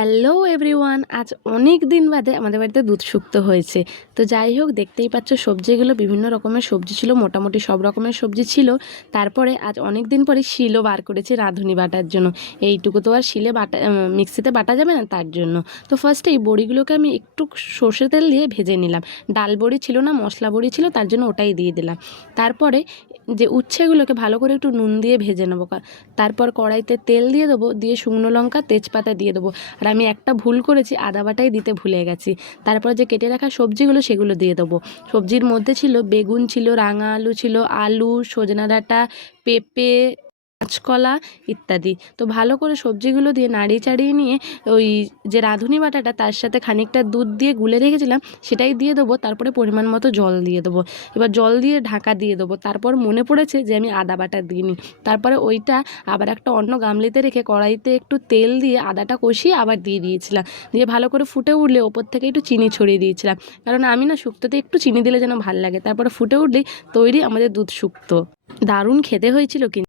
Hello everyone, আজ অনেক দিন বাদে আমাদের বাড়িতে দুধ শুক্ত হয়েছে। তো যাই হোক, দেখতেই পাচ্ছ সবজিগুলো বিভিন্ন রকমের সবজি ছিল, মোটামুটি সব রকমের সবজি ছিল। তারপরে আজ অনেক দিন পরে শিলও বার করেছি রাঁধুনি বাটার জন্য। এইটুকু তো আর শিলে বাটা মিক্সিতে বাটা যাবে না তার জন্য। তো ফার্স্টে এই বড়িগুলোকে আমি একটু সর্ষে তেল দিয়ে ভেজে নিলাম। ডাল বড়ি ছিল না, মশলা বড়ি ছিল, তার জন্য ওটাই দিয়ে দিলাম। তারপরে যে উচ্ছেগুলোকে ভালো করে একটু নুন দিয়ে ভেজে নেব। তারপর কড়াইতে তেল দিয়ে দেবো, দিয়ে শুকনো লঙ্কা, তেজপাতা দিয়ে দেবো। আর আমি একটা ভুল করেছি, আদা বাটাই দিতে ভুলে গেছি। তারপর যে কেটে রাখা সবজিগুলো সেগুলো দিয়ে দেবো। সবজির মধ্যে ছিল বেগুন ছিল, রাঙা আলু ছিল, আলু, সজনা ডাঁটা, পেঁপে কাঁচকলা ইত্যাদি। তো ভালো করে সবজিগুলো দিয়ে নাড়িয়ে চাড়িয়ে নিয়ে ওই যে রাঁধুনি বাটাটা, তার সাথে খানিকটা দুধ দিয়ে গুলে রেখেছিলাম, সেটাই দিয়ে দেবো, তারপরে পরিমাণ মতো জল দিয়ে দেবো। এবার জল দিয়ে ঢাকা দিয়ে দেবো। তারপর মনে পড়েছে যে আমি আদা বাটা দিইনি। তারপরে ওইটা আবার একটা অন্য গামলিতে রেখে কড়াইতে একটু তেল দিয়ে আদাটা কষিয়ে আবার দিয়ে দিয়েছিলাম। দিয়ে ভালো করে ফুটে উঠলে ওপর থেকে একটু চিনি ছড়িয়ে দিয়েছিলাম। কারণ আমি না শুক্তোতে একটু চিনি দিলে যেন ভালো লাগে। তারপরে ফুটে উঠলেই তৈরি আমাদের দুধ শুক্তো। দারুণ খেতে হয়েছিল কিন্তু